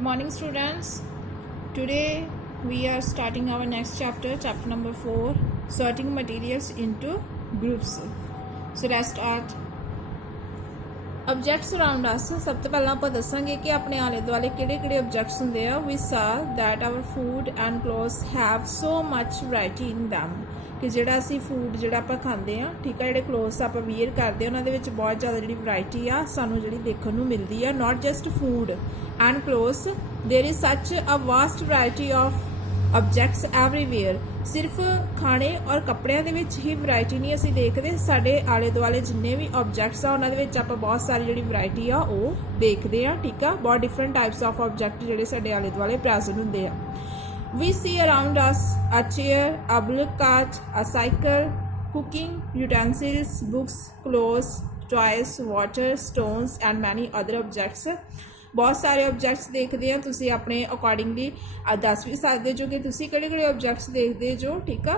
Good morning, students. Today we are starting our next chapter, chapter number 4, sorting materials into groups. So let's start. Objects around us. सब तो पहला ਆਪਾਂ ਦੱਸਾਂਗੇ ਕਿ ਆਪਣੇ ਆਲੇ ਦੁਆਲੇ ਕਿਹੜੇ-ਕਿਹੜੇ objects ਹੁੰਦੇ ਆ. We saw that our food and clothes have so much variety in them. ਕਿ ਜਿਹੜਾ ਅਸੀਂ ਫੂਡ ਜਿਹੜਾ ਆਪਾਂ ਖਾਂਦੇ ਆ, ਠੀਕ ਆ, ਜਿਹੜੇ ਕਲੋਥਸ ਆਪਾਂ ਵੀਅਰ ਕਰਦੇ ਆ ਉਹਨਾਂ ਦੇ ਵਿੱਚ ਬਹੁਤ ਜ਼ਿਆਦਾ ਜਿਹੜੀ ਵੈਰਾਈਟੀ ਆ ਸਾਨੂੰ ਜਿਹੜੀ ਦੇਖਣ ਨੂੰ ਮਿਲਦੀ ਆ. Not just food and clothes, there is such a vast variety of objects everywhere. सिर्फ खाने और कपड़ियां दे विच ही वैरायटी नहीं असीं देखते, साडे आले दुआले जिन्ने भी ऑब्जेक्ट्स आ उन्हां दे विच आपां बहुत सारी जिहड़ी वैरायटी आ ओह देखदे आ. ठीक आ, बहुत डिफरेंट टाइप्स ऑफ ऑब्जेक्ट जिहड़े साडे आले दुआले प्रेजेंट हुंदे आ. We see around us a chair, a bullock cart, a cycle, cooking utensils, books, clothes, toys, water, stones and many other objects. बहुत सारे ऑब्जेक्ट्स देखते हैं, तुसी अपने अकॉर्डिंगली दस भी सकते जो कि तुसी किहड़े-किहड़े ऑब्जेक्ट्स देखते जो. ठीक है,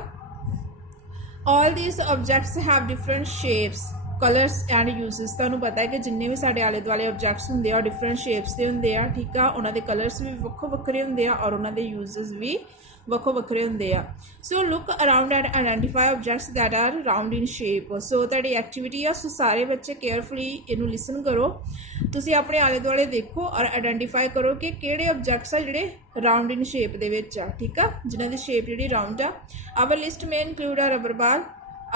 all these objects have different shapes, colours and uses. तुहानूं पता है कि जिन्ने भी साडे आले दुआले ऑब्जेक्ट्स हुंदे आ डिफरेंट शेप्स दे हुंदे आ. ठीक है, उन्हां दे कलर्स भी वक्खो वक्खरे हुंदे आ और उन्हां दे यूजेस भी ਵੱਖੋ ਵੱਖਰੇ ਹੁੰਦੇ ਆ. So look around and identify objects that are round in shape. So ਤੁਹਾਡੀ ਐਕਟੀਵਿਟੀ ਆ, ਸੋ ਸਾਰੇ ਬੱਚੇ ਕੇਅਰਫੁਲੀ ਇਹਨੂੰ ਲਿਸਨ ਕਰੋ. ਤੁਸੀਂ ਆਪਣੇ ਆਲੇ ਦੁਆਲੇ ਦੇਖੋ ਔਰ ਆਈਡੈਂਟੀਫਾਈ ਕਰੋ ਕਿ ਕਿਹੜੇ ਆਬਜੈਕਟਸ ਆ ਜਿਹੜੇ ਰਾਊਂਡ ਇਨ ਸ਼ੇਪ ਦੇ ਵਿੱਚ ਆ. ਠੀਕ ਆ, ਜਿਨ੍ਹਾਂ ਦੀ ਸ਼ੇਪ ਜਿਹੜੀ ਰਾਊਂਡ ਆ. ਆਵਰ ਲਿਸਟ ਮੇ ਇਨਕਲੂਡ ਆ ਰਬਰ ਬਾਲ,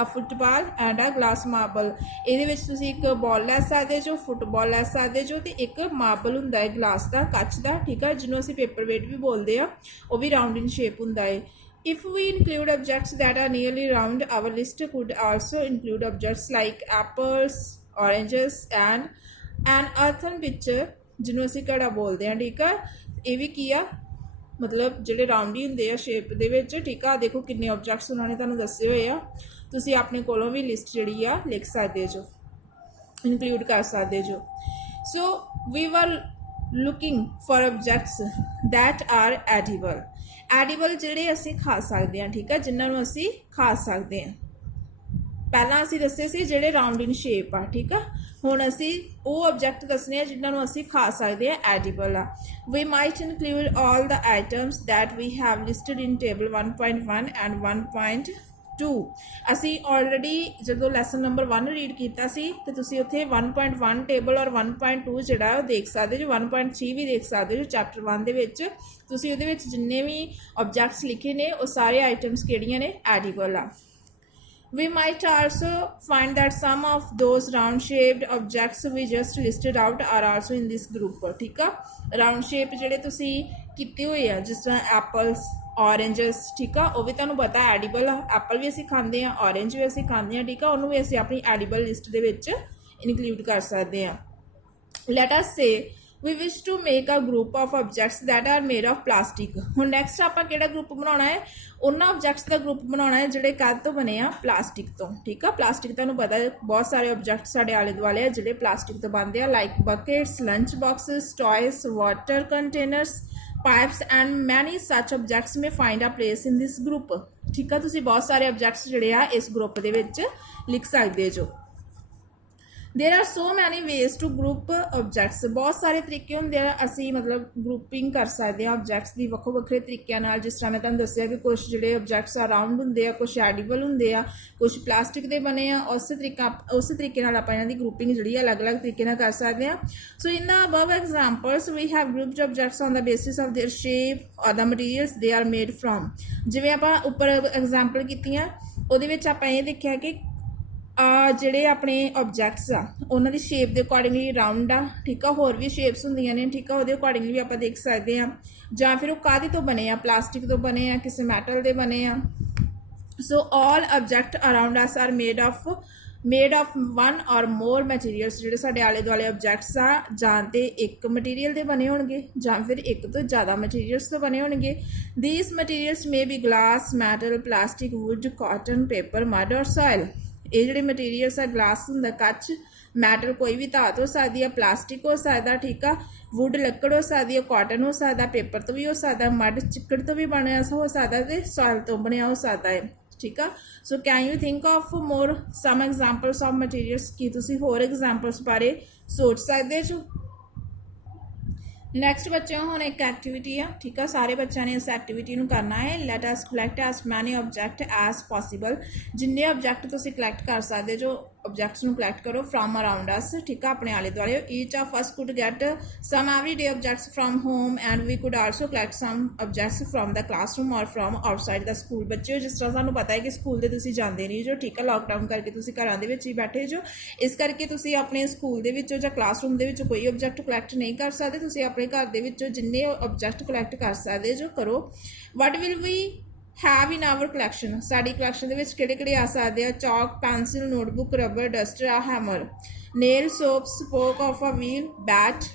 ਆ ਫੁੱਟਬਾਲ ਐਂਡ ਆ ਗਲਾਸ ਮਾਰਬਲ. ਇਹਦੇ ਵਿੱਚ ਤੁਸੀਂ ਇੱਕ ਬਾਲ ਲੈ ਸਕਦੇ ਜੋ, ਫੁੱਟਬਾਲ ਲੈ ਸਕਦੇ ਜੋ, ਤੇ ਇੱਕ ਮਾਰਬਲ ਹੁੰਦਾ ਹੈ ਗਲਾਸ ਦਾ, ਕੱਚ ਦਾ. ਠੀਕ ਆ, ਜਿਹਨੂੰ ਅਸੀਂ ਪੇਪਰ ਵੇਟ ਵੀ ਬੋਲਦੇ ਆ, ਉਹ ਵੀ ਰਾਊਂਡ ਇਨ ਸ਼ੇਪ ਹੁੰਦਾ ਹੈ. If we include objects that are nearly round, our list could also include objects like apples, oranges and an earthen pitcher, ਜਿਹਨੂੰ ਅਸੀਂ ਘੜਾ ਬੋਲਦੇ ਹਾਂ. ਠੀਕ ਆ, ਇਹ ਵੀ ਕੀ ਆ, ਮਤਲਬ ਜਿਹੜੇ ਰਾਊਂਡ ਹੀ ਹੁੰਦੇ ਆ ਸ਼ੇਪ ਦੇ ਵਿੱਚ. ਠੀਕ ਆ, ਦੇਖੋ ਕਿੰਨੇ ਆਬਜੈਕਟਸ ਉਹਨਾਂ ਨੇ ਤੁਹਾਨੂੰ ਦੱਸੇ ਹੋਏ ਆ. ਤੁਸੀਂ ਆਪਣੇ ਕੋਲੋਂ ਵੀ ਲਿਸਟ ਜਿਹੜੀ ਆ ਲਿਖ ਸਕਦੇ ਜੋ, ਇਨਕਲੂਡ ਕਰ ਸਕਦੇ ਜੋ. ਸੋ ਵੀ ਵਰ looking for objects that R edible. Edible ਜਿਹੜੇ ਅਸੀਂ ਖਾ ਸਕਦੇ ਹਾਂ. ਠੀਕ ਆ, ਜਿਨ੍ਹਾਂ ਨੂੰ ਅਸੀਂ ਖਾ ਸਕਦੇ ਹਾਂ. ਪਹਿਲਾਂ ਅਸੀਂ ਦੱਸੇ ਸੀ ਜਿਹੜੇ ਰਾਊਂਡ ਇਨ ਸ਼ੇਪ ਆ. ਠੀਕ ਆ, ਹੁਣ ਅਸੀਂ ਉਹ ਆਬਜੈਕਟ ਦੱਸਣੇ ਆ ਜਿਨ੍ਹਾਂ ਨੂੰ ਅਸੀਂ ਖਾ ਸਕਦੇ ਹਾਂ, ਐਡੀਬਲ ਆ. We might include all the items that we have listed in table 1.1 and 1.2. ਅਸੀਂ ਆਲਰੇਡੀ ਜਦੋਂ ਲੈਸਨ ਨੰਬਰ 1 ਰੀਡ ਕੀਤਾ ਸੀ ਤੇ ਤੁਸੀਂ ਉੱਥੇ 1.1 ਟੇਬਲ ਔਰ 1.2 ਜਿਹੜਾ ਉਹ ਦੇਖ ਸਕਦੇ ਜੋ, 1.3 ਵੀ ਦੇਖ ਸਕਦੇ ਜੋ ਚੈਪਟਰ 1 ਦੇ ਵਿੱਚ. ਤੁਸੀਂ ਉਹਦੇ ਵਿੱਚ ਜਿੰਨੇ ਵੀ ਆਬਜੈਕਟਸ ਲਿਖੇ ਨੇ ਉਹ ਸਾਰੇ ਆਈਟਮਸ ਕਿਹੜੀਆਂ ਨੇ, ਐਡੀਬਲ ਆ. We might also find that some of those round shaped objects we just listed out are also in this group. ठीक है, राउंड शेप ਜਿਹੜੇ ਤੁਸੀਂ ਕੀਤੇ ਹੋਏ ਆ, ਜਿਸ ਤਰ੍ਹਾਂ ਐਪਲਸ, ਔਰੇਂਜਸ. ਠੀਕ ਆ, ਉਹ ਵੀ ਤੁਹਾਨੂੰ ਪਤਾ ਐਡੀਬਲ ਆ. ਐਪਲ ਵੀ ਅਸੀਂ ਖਾਂਦੇ ਆ, ਔਰੇਂਜ ਵੀ ਅਸੀਂ ਖਾਂਦੇ ਆ. ਠੀਕ ਆ, ਉਹਨੂੰ ਵੀ ਅਸੀਂ ਆਪਣੀ ਐਡੀਬਲ ਲਿਸਟ ਦੇ ਵਿੱਚ ਇਨਕਲੂਡ ਕਰ ਸਕਦੇ ਆ. Let us say we wish to make a group of objects that are made of plastic. ਹੁਣ ਨੈਕਸਟ ਆਪਾਂ ਕਿਹੜਾ ਗਰੁੱਪ ਬਣਾਉਣਾ ਹੈ, ਉਹਨਾਂ ਆਬਜੈਕਟਸ ਦਾ ਗਰੁੱਪ ਬਣਾਉਣਾ ਹੈ ਜਿਹੜੇ ਕਾਹਦੇ ਤੋਂ ਬਣੇ ਆ, ਪਲਾਸਟਿਕ ਤੋਂ. ਠੀਕ ਆ, ਪਲਾਸਟਿਕ ਤੁਹਾਨੂੰ ਪਤਾ ਬਹੁਤ ਸਾਰੇ ਆਬਜੈਕਟ ਸਾਡੇ ਆਲੇ ਦੁਆਲੇ ਆ ਜਿਹੜੇ ਪਲਾਸਟਿਕ ਤੋਂ ਬਣਦੇ ਆ, like buckets, lunch boxes, toys, water containers, pipes and many such objects may find a place in this group. ਠੀਕ ਆ, ਤੁਸੀਂ ਬਹੁਤ ਸਾਰੇ ਆਬਜੈਕਟਸ ਜਿਹੜੇ ਆ ਇਸ ਗਰੁੱਪ ਦੇ ਵਿੱਚ ਲਿਖ ਸਕਦੇ ਜੋ. There are so many ways to group objects. बहुत सारे तरीके होंगे असी मतलब ग्रुपिंग कर सकते हैं ऑब्जेक्ट्स की ਵੱਖੋ ਵੱਖਰੇ तरीकों नाल. जिस तरह मैं तुहानूं दस्सिया कि कुछ जिहड़े ऑब्जेक्ट्स आ राउंड होंगे आ, कुछ एडिबल होंगे आ, कुछ प्लास्टिक के बने आ. उस तरीके नाल आपां इन्हां दी ग्रुपिंग जिहड़ी अलग अलग तरीके नाल कर सकते हैं. So in the above examples we have grouped objects on the basis of their shape और the materials they are made from. जिवें आपां उपर एग्जांपल कीतियां ਉਹਦੇ ਵਿੱਚ ਆਪਾਂ ਇਹ ਦੇਖਿਆ ਕਿ ਜਿਹੜੇ ਆਪਣੇ ਆਬਜੈਕਟਸ ਆ ਉਹਨਾਂ ਦੀ ਸ਼ੇਪ ਦੇ ਅਕੋਰਡਿੰਗਲੀ ਰਾਊਂਡ ਆ. ਠੀਕ ਆ, ਹੋਰ ਵੀ ਸ਼ੇਪਸ ਹੁੰਦੀਆਂ ਨੇ. ਠੀਕ ਆ, ਉਹਦੇ ਅਕੋਰਡਿੰਗਲੀ ਵੀ ਆਪਾਂ ਦੇਖ ਸਕਦੇ ਹਾਂ. ਜਾਂ ਫਿਰ ਉਹ ਕਾਹਦੇ ਤੋਂ ਬਣੇ ਆ, ਪਲਾਸਟਿਕ ਤੋਂ ਬਣੇ ਆ, ਕਿਸੇ ਮੈਟਲ ਦੇ ਬਣੇ ਆ. So all object around us are made of one or more materials. ਜਿਹੜੇ ਸਾਡੇ ਆਲੇ ਦੁਆਲੇ ਆਬਜੈਕਟਸ ਆ ਜਾਂ ਤੇ ਇੱਕ ਮਟੀਰੀਅਲ ਦੇ ਬਣੇ ਹੋਣਗੇ ਜਾਂ ਫਿਰ ਇੱਕ ਤੋਂ ਜ਼ਿਆਦਾ ਮਟੀਰੀਅਲਸ ਤੋਂ ਬਣੇ ਹੋਣਗੇ. These materials may be glass, metal, plastic, wood, cotton, paper, mud or soil. ਇਹ ਜਿਹੜੇ ਮਟੀਰੀਅਲਸ ਆ, ਗਲਾਸ ਹੁੰਦਾ, ਕੱਚ, ਮੈਟਲ ਕੋਈ ਵੀ ਧਾਤ ਹੋ ਸਕਦੀ ਆ, ਪਲਾਸਟਿਕ ਹੋ ਸਕਦਾ. ਠੀਕ ਆ, ਵੁੱਡ ਲੱਕੜ ਹੋ ਸਕਦੀ ਹੈ, ਕਾਟਨ ਹੋ ਸਕਦਾ, ਪੇਪਰ ਤੋਂ ਵੀ ਹੋ ਸਕਦਾ, ਮਡ ਚਿੱਕੜ ਤੋਂ ਵੀ ਬਣਿਆ ਹੋ ਸਕਦਾ ਤੇ ਸੋਇਲ ਤੋਂ ਬਣਿਆ ਹੋ ਸਕਦਾ ਹੈ. ਠੀਕ ਆ, so can you think of more some examples of materials. ਕੀ ਤੁਸੀਂ ਹੋਰ ਐਗਜ਼ਾਮਪਲਸ ਬਾਰੇ ਸੋਚ ਸਕਦੇ ਜੋ. ਨੈਕਸਟ ਬੱਚਿਆਂ ਹੁਣ ਇੱਕ ਐਕਟੀਵਿਟੀ ਆ ਠੀਕ ਆ ਸਾਰੇ ਬੱਚਿਆਂ ਨੇ ਇਸ ਐਕਟੀਵਿਟੀ ਨੂੰ ਕਰਨਾ ਹੈ ਲੈਟ ਅਸ ਕਲੈਕਟ ਐਸ ਮੈਨੀ ਆਬਜੈਕਟ ਐਸ ਪੋਸੀਬਲ ਜਿੰਨੇ ਆਬਜੈਕਟ ਤੁਸੀਂ ਕਲੈਕਟ ਕਰ ਸਕਦੇ ਜੋ ਆਬਜੈਕਟਸ ਨੂੰ ਕਲੈਕਟ ਕਰੋ ਫਰਮ ਅਰਾਊਂਡ ਅਸ ਠੀਕ ਆ ਆਪਣੇ ਆਲੇ ਦੁਆਲੇ each of us could get some everyday objects from home and we could also collect some objects from the classroom or from outside the school ਬੱਚਿਓ ਜਿਸ ਤਰ੍ਹਾਂ ਸਾਨੂੰ ਪਤਾ ਹੈ ਕਿ ਸਕੂਲ ਦੇ ਤੁਸੀਂ ਜਾਂਦੇ ਨਹੀਂ ਜੋ ਠੀਕ ਆ ਲੋਕਡਾਊਨ ਕਰਕੇ ਤੁਸੀਂ ਘਰਾਂ ਦੇ ਵਿੱਚ ਹੀ ਬੈਠੇ ਜੋ ਇਸ ਕਰਕੇ ਤੁਸੀਂ ਆਪਣੇ ਸਕੂਲ ਦੇ ਵਿੱਚੋਂ ਜਾਂ ਕਲਾਸਰੂਮ ਦੇ ਵਿੱਚੋਂ ਕੋਈ ਆਬਜੈਕਟ ਕਲੈਕਟ ਨਹੀਂ ਕਰ ਸਕਦੇ ਤੁਸੀਂ ਆਪਣੇ ਘਰ ਦੇ ਵਿੱਚੋਂ ਜਿੰਨੇ ਆਬਜੈਕਟ ਕਲੈਕਟ ਕਰ ਸਕਦੇ ਜੋ ਕਰੋ what will we have in our collection ਸਾਡੀ collection ਦੇ ਵਿੱਚ ਕਿਹੜੇ ਆ ਸਕਦੇ ਆ chalk pencil notebook rubber duster a hammer nail soap spoke of a wheel bat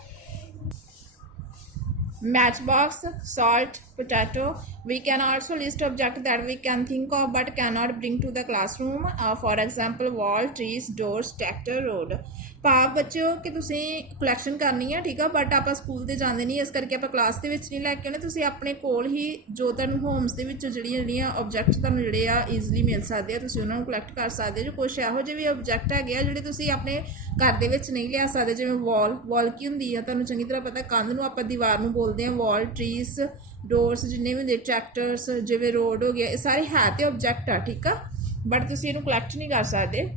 matchbox salt potato we can also list objects that we can think of but cannot bring to the classroom for example wall trees doors tractor road ਭਾਵ ਬੱਚਿਓ ਕਿ ਤੁਸੀਂ collection ਕਰਨੀ ਹੈ ਠੀਕ ਆ but ਆਪਾਂ school ਤੇ ਜਾਂਦੇ ਨਹੀਂ ਇਸ ਕਰਕੇ ਆਪਾਂ ਕਲਾਸ ਦੇ ਵਿੱਚ ਨਹੀਂ ਲੈ ਕੇ ਆਉਣੇ ਤੁਸੀਂ ਆਪਣੇ ਕੋਲ ਹੀ ਜੋ ਤੁਹਾਨੂੰ ਹੋਮਸ ਦੇ ਵਿੱਚ ਜਿਹੜੀਆਂ ਆਬਜੈਕਟਸ ਤੁਹਾਨੂੰ ਜਿਹੜੇ ਆ ਈਜ਼ੀਲੀ ਮਿਲ ਸਕਦੇ ਆ ਤੁਸੀਂ ਉਹਨਾਂ ਨੂੰ ਕਲੈਕਟ ਕਰ ਸਕਦੇ ਜੋ ਕੁਛ ਇਹੋ ਜਿਹੇ ਵੀ ਆਬਜੈਕਟ ਹੈਗੇ ਆ ਜਿਹੜੇ ਤੁਸੀਂ ਆਪਣੇ ਘਰ ਦੇ ਵਿੱਚ ਨਹੀਂ ਲਿਆ ਸਕਦੇ ਜਿਵੇਂ ਵਾਲ ਕੀ ਹੁੰਦੀ ਆ ਤੁਹਾਨੂੰ ਚੰਗੀ ਤਰ੍ਹਾਂ ਪਤਾ ਕੰਧ ਨੂੰ ਆਪਾਂ ਦੀਵਾਰ ਨੂੰ ਬੋਲਦੇ ਆ ਵਾਲ ਟਰੀਸ ਡੋਰਸ ਜਿੰਨੇ ਵੀ ਹੁੰਦੇ ਟਰੈਕਟਰਸ ਜਿਵੇਂ ਰੋਡ ਹੋ ਗਿਆ ਇਹ ਸਾਰੇ ਹੈ ਤੇ ਆਬਜੈਕਟ ਆ ਠੀਕ ਆ ਬਟ ਤੁਸੀਂ ਇਹਨੂੰ ਕਲੈਕਟ ਨਹੀਂ ਕਰ ਸਕਦੇ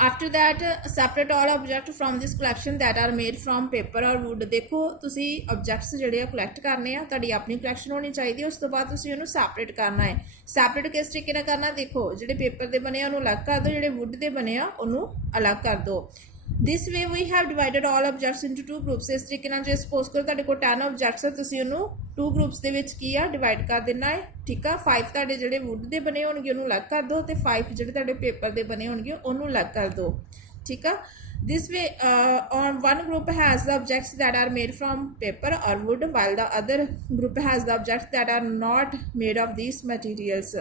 after that separate all objects from this collection that are made from paper or wood ਦੇਖੋ ਤੁਸੀਂ ਆਬਜੈਕਟਸ ਜਿਹੜੇ ਆ ਕਲੈਕਟ ਕਰਨੇ ਆ ਤੁਹਾਡੀ ਆਪਣੀ ਕਲੈਕਸ਼ਨ ਹੋਣੀ ਚਾਹੀਦੀ ਉਸ ਤੋਂ ਬਾਅਦ ਤੁਸੀਂ ਉਹਨੂੰ ਸੈਪਰੇਟ ਕਰਨਾ ਹੈ ਸੈਪਰੇਟ ਕਿਸ ਤਰੀਕੇ ਨਾਲ ਕਰਨਾ ਦੇਖੋ ਜਿਹੜੇ ਪੇਪਰ ਦੇ ਬਣੇ ਆ ਉਹਨੂੰ ਅਲੱਗ ਕਰ ਦਿਓ ਜਿਹੜੇ ਵੁੱਡ ਦੇ ਬਣੇ ਆ ਉਹਨੂੰ ਅਲੱਗ ਕਰ ਦਿਓ this way we have divided all objects into two groups ਇਸ ਤਰੀਕੇ ਨਾਲ ਜੇ ਸਪੋਜ਼ ਕਰੋ ਤੁਹਾਡੇ ਕੋਲ 10 ਆਬਜੈਕਟਸ ਆ ਤੁਸੀਂ ਉਹਨੂੰ 2 ਗਰੁੱਪਸ ਦੇ ਵਿੱਚ ਕੀ ਆ ਡਿਵਾਈਡ ਕਰ ਦੇਣਾ ਹੈ ਠੀਕ ਆ 5 ਤੁਹਾਡੇ ਜਿਹੜੇ ਵੁੱਡ ਦੇ ਬਣੇ ਹੋਣਗੇ ਉਹਨੂੰ ਅਲੱਗ ਕਰ ਦਿਓ ਤੇ 5 ਜਿਹੜੇ ਤੁਹਾਡੇ ਪੇਪਰ ਦੇ ਬਣੇ ਹੋਣਗੇ ਉਹਨੂੰ ਅਲੱਗ ਕਰ ਦਿਓ ਠੀਕ ਆ this way on one group has the objects that are made from paper or wood while the other group has the objects that are not made of these materials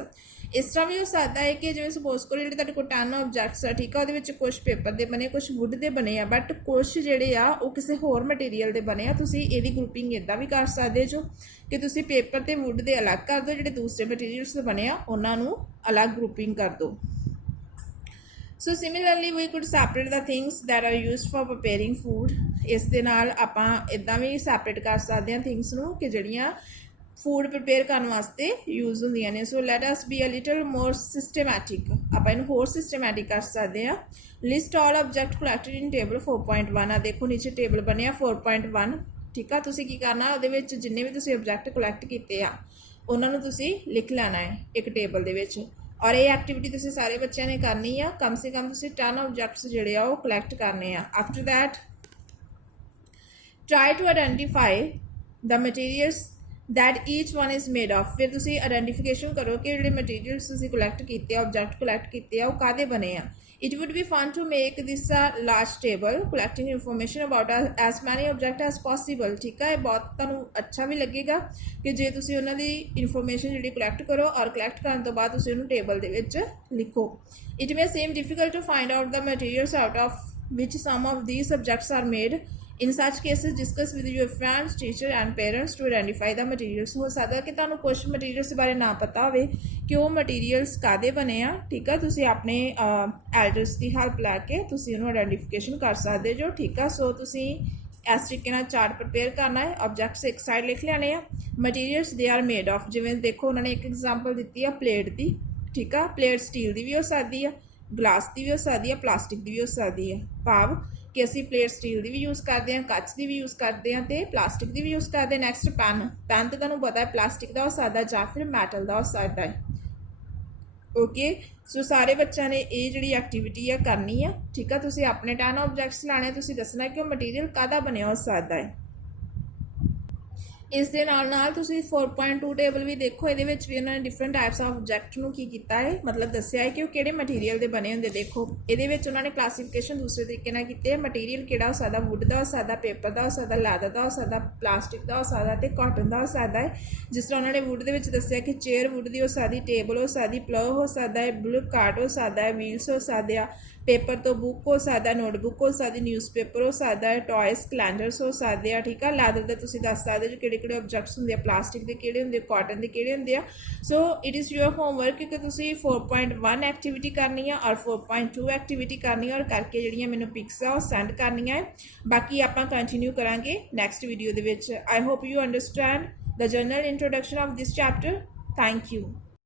ਇਸ ਤਰ੍ਹਾਂ ਵੀ ਹੋ ਸਕਦਾ ਹੈ ਕਿ ਜਿਵੇਂ ਸਪੋਜ਼ ਕਰੋ ਜਿਹੜੇ ਤੁਹਾਡੇ ਕੋਲ 10 ਆਬਜੈਕਟਸ ਆ ਠੀਕ ਆ ਉਹਦੇ ਵਿੱਚ ਕੁਝ ਪੇਪਰ ਦੇ ਬਣੇ ਕੁਝ ਵੁੱਡ ਦੇ ਬਣੇ ਆ ਬਟ ਕੁਝ ਜਿਹੜੇ ਆ ਉਹ ਕਿਸੇ ਹੋਰ ਮਟੀਰੀਅਲ ਦੇ ਬਣੇ ਆ ਤੁਸੀਂ ਇਹਦੀ ਗਰੁੱਪਿੰਗ ਇੱਦਾਂ ਵੀ ਕਰ ਸਕਦੇ ਜੋ ਕਿ ਤੁਸੀਂ ਪੇਪਰ ਤੇ ਵੁੱਡ ਦੇ ਅਲੱਗ ਕਰ ਦਿਓ ਜਿਹੜੇ ਦੂਸਰੇ ਮਟੀਰੀਅਲਸ ਦੇ ਬਣੇ ਆ ਉਹਨਾਂ ਨੂੰ ਅਲੱਗ ਗਰੁੱਪਿੰਗ ਕਰ ਦਿਓ So similarly we could separate the things that are used for preparing food ਇਸ ਦੇ ਨਾਲ ਆਪਾਂ ਇੱਦਾਂ ਵੀ ਸੈਪਰੇਟ ਕਰ ਸਕਦੇ ਹਾਂ ਥਿੰਗਸ ਨੂੰ ਕਿ ਜਿਹੜੀਆਂ ਫੂਡ ਪ੍ਰਿਪੇਅਰ ਕਰਨ ਵਾਸਤੇ ਯੂਜ਼ ਹੁੰਦੀਆਂ ਨੇ so let us be a little more systematic ਆਪਾਂ ਇਹਨੂੰ ਹੋਰ ਸਿਸਟਮੈਟਿਕ ਕਰ ਸਕਦੇ ਹਾਂ list all object collected in table 4.1 ਆ ਦੇਖੋ ਨੀਚੇ ਟੇਬਲ ਬਣਿਆ 4.1 ਠੀਕ ਆ ਤੁਸੀਂ ਕੀ ਕਰਨਾ ਉਹਦੇ ਵਿੱਚ ਜਿੰਨੇ ਵੀ ਤੁਸੀਂ ਆਬਜੈਕਟ ਕਲੈਕਟ ਕੀਤੇ ਆ ਉਹਨਾਂ ਨੂੰ ਤੁਸੀਂ ਲਿਖ ਲੈਣਾ ਹੈ ਇੱਕ ਟੇਬਲ ਦੇ ਵਿੱਚ ਔਰ ਇਹ ਐਕਟੀਵਿਟੀ ਤੁਸੀਂ ਸਾਰੇ ਬੱਚਿਆਂ ਨੇ ਕਰਨੀ ਆ ਕਮ ਸੇ ਕਮ ਤੁਸੀਂ 10 ਆਬਜੈਕਟਸ ਜਿਹੜੇ ਆ ਉਹ ਕਲੈਕਟ ਕਰਨੇ ਆ after that try to identify the materials that each one is made of ਫਿਰ ਤੁਸੀਂ ਆਇਡੈਂਟੀਫਿਕੇਸ਼ਨ ਕਰੋ ਕਿ ਜਿਹੜੇ ਮਟੀਰੀਅਲਸ ਤੁਸੀਂ ਕਲੈਕਟ ਕੀਤੇ ਆ ਆਬਜੈਕਟ ਕਲੈਕਟ ਕੀਤੇ ਆ ਉਹ ਕਾਹਦੇ ਬਣੇ ਆ it would be fun to make this a large table collecting information about as many objects as possible ਠੀਕ ਹੈ ਇਹ ਬਹੁਤ ਤੁਹਾਨੂੰ ਅੱਛਾ ਵੀ ਲੱਗੇਗਾ ਕਿ ਜੇ ਤੁਸੀਂ ਉਹਨਾਂ ਦੀ ਇਨਫੋਰਮੇਸ਼ਨ ਜਿਹੜੀ ਕਲੈਕਟ ਕਰੋ ਔਰ ਕਲੈਕਟ ਕਰਨ ਤੋਂ ਬਾਅਦ ਤੁਸੀਂ ਉਹਨੂੰ ਟੇਬਲ ਦੇ ਵਿੱਚ ਲਿਖੋ it may seem difficult to find out the materials out of which some of these objects are made in such cases discuss with your friends teacher and parents to identify the materials ਹੋ ਸਕਦਾ ਕਿ ਤੁਹਾਨੂੰ ਕੁਝ materials ਬਾਰੇ ਨਾ ਪਤਾ ਹੋਵੇ ਕਿ ਉਹ ਮਟੀਰੀਅਲਸ ਕਾਹਦੇ ਬਣੇ ਆ ਠੀਕ ਆ ਤੁਸੀਂ ਆਪਣੇ ਐਲਡਰਸ ਦੀ ਹੈਲਪ ਲੈ ਕੇ ਤੁਸੀਂ ਉਹਨੂੰ ਆਇਡੈਂਟੀਫਿਕੇਸ਼ਨ ਕਰ ਸਕਦੇ ਜੋ ਠੀਕ ਆ ਸੋ ਤੁਸੀਂ ਇਸ ਤਰੀਕੇ ਨਾਲ ਚਾਰਟ ਪ੍ਰਪੇਅਰ ਕਰਨਾ ਹੈ ਆਬਜੈਕਟਸ ਇੱਕ ਸਾਈਡ ਲਿਖ ਲੈਣੇ ਆ materials they are made of ਜਿਵੇਂ ਦੇਖੋ ਉਹਨਾਂ ਨੇ ਇੱਕ ਐਗਜ਼ਾਮਪਲ ਦਿੱਤੀ ਆ ਪਲੇਟ ਦੀ ਠੀਕ ਆ ਪਲੇਟ ਸਟੀਲ ਦੀ ਵੀ ਹੋ ਸਕਦੀ ਆ ਗਲਾਸ ਦੀ ਵੀ ਹੋ ਸਕਦੀ ਆ ਪਲਾਸਟਿਕ ਦੀ ਵੀ ਹੋ ਸਕਦੀ ਆ ਭਾਵ ਕਿ ਅਸੀਂ ਪਲੇਟ ਸਟੀਲ ਦੀ ਵੀ ਯੂਜ਼ ਕਰਦੇ ਹਾਂ ਕੱਚ ਦੀ ਵੀ ਯੂਜ਼ ਕਰਦੇ ਹਾਂ ਅਤੇ ਪਲਾਸਟਿਕ ਦੀ ਵੀ ਯੂਜ਼ ਕਰਦੇ ਹਾਂ ਨੈਕਸਟ ਪੈਨ ਤਾਂ ਤੁਹਾਨੂੰ ਪਤਾ ਹੈ ਪਲਾਸਟਿਕ ਦਾ ਹੋ ਸਕਦਾ ਜਾਂ ਫਿਰ ਮੈਟਲ ਦਾ ਹੋ ਸਕਦਾ ਹੈ ਓਕੇ ਸੋ ਸਾਰੇ ਬੱਚਿਆਂ ਨੇ ਇਹ ਜਿਹੜੀ ਐਕਟੀਵਿਟੀ ਆ ਕਰਨੀ ਆ ਠੀਕ ਆ ਤੁਸੀਂ ਆਪਣੇ 10 ਆਬਜੈਕਟਸ ਲਾਣੇ ਤੁਸੀਂ ਦੱਸਣਾ ਕਿ ਉਹ ਮਟੀਰੀਅਲ ਕਾਹਦਾ ਬਣਿਆ ਹੋ ਸਕਦਾ ਹੈ ਇਸ ਦੇ ਨਾਲ ਨਾਲ ਤੁਸੀਂ 4.2 ਟੇਬਲ ਵੀ ਦੇਖੋ ਇਹਦੇ ਵਿੱਚ ਵੀ ਉਹਨਾਂ ਨੇ ਡਿਫਰੈਂਟ ਟਾਈਪਸ ਆਫ ਆਬਜੈਕਟ ਨੂੰ ਕੀ ਕੀਤਾ ਹੈ ਮਤਲਬ ਦੱਸਿਆ ਹੈ ਕਿ ਉਹ ਕਿਹੜੇ ਮਟੀਰੀਅਲ ਦੇ ਬਣੇ ਹੁੰਦੇ ਦੇਖੋ ਇਹਦੇ ਵਿੱਚ ਉਹਨਾਂ ਨੇ ਕਲਾਸੀਫਿਕੇਸ਼ਨ ਦੂਸਰੇ ਤਰੀਕੇ ਨਾਲ ਕੀਤੀ ਹੈ ਮਟੀਰੀਅਲ ਕਿਹੜਾ ਹੋ ਸਕਦਾ ਵੁੱਡ ਦਾ ਹੋ ਸਕਦਾ ਪੇਪਰ ਦਾ ਹੋ ਸਕਦਾ ਲੈਦਰ ਦਾ ਹੋ ਸਕਦਾ ਪਲਾਸਟਿਕ ਦਾ ਹੋ ਸਕਦਾ ਅਤੇ ਕਾਟਨ ਦਾ ਹੋ ਸਕਦਾ ਹੈ ਜਿਸ ਤਰ੍ਹਾਂ ਉਹਨਾਂ ਨੇ ਵੁੱਡ ਦੇ ਵਿੱਚ ਦੱਸਿਆ ਕਿ ਚੇਅਰ ਵੁੱਡ ਦੀ ਹੋ ਸਕਦੀ ਟੇਬਲ ਹੋ ਸਕਦੀ ਪਲੋ ਹੋ ਸਕਦਾ ਹੈ ਬਲੂ ਕਾਰਡ ਹੋ ਸਕਦਾ ਹੈ ਵੀਲਸ ਹੋ ਸਕਦੇ ਆ ਪੇਪਰ ਤੋਂ ਬੁੱਕ ਹੋ ਸਕਦਾ ਨੋਟਬੁੱਕ ਹੋ ਸਕਦੀ ਨਿਊਜ਼ਪੇਪਰ ਹੋ ਸਕਦਾ ਹੈ ਟੋਇਸ ਕੈਲੰਡਰਸ ਹੋ ਸਕਦੇ ਆ ਠੀਕ ਆ ਲੈਦਰ ਦਾ ਤੁਸੀਂ ਦੱਸ ਸਕਦੇ ਜੋ ਕਿਹੜੇ ਕਿਹੜੇ ਆਬਜੈਕਟਸ ਹੁੰਦੇ ਆ, ਪਲਾਸਟਿਕ ਦੇ ਕਿਹੜੇ ਹੁੰਦੇ, ਕਾਟਨ ਦੇ ਕਿਹੜੇ ਹੁੰਦੇ ਆ। So it is your homework ਕਿ ਤੁਸੀਂ 4.1 ਐਕਟੀਵਿਟੀ ਕਰਨੀ ਆ ਔਰ 4.2 ਐਕਟੀਵਿਟੀ ਕਰਨੀ ਆ ਔਰ ਕਰਕੇ ਜਿਹੜੀਆਂ ਮੈਨੂੰ ਪਿਕਸ ਆ ਉਹ ਸੈਂਡ ਕਰਨੀਆਂ ਹੈ। ਬਾਕੀ ਆਪਾਂ ਕੰਟੀਨਿਊ ਕਰਾਂਗੇ ਨੈਕਸਟ ਵੀਡੀਓ ਦੇ ਵਿੱਚ। I hope you understand the general introduction of this chapter. Thank you.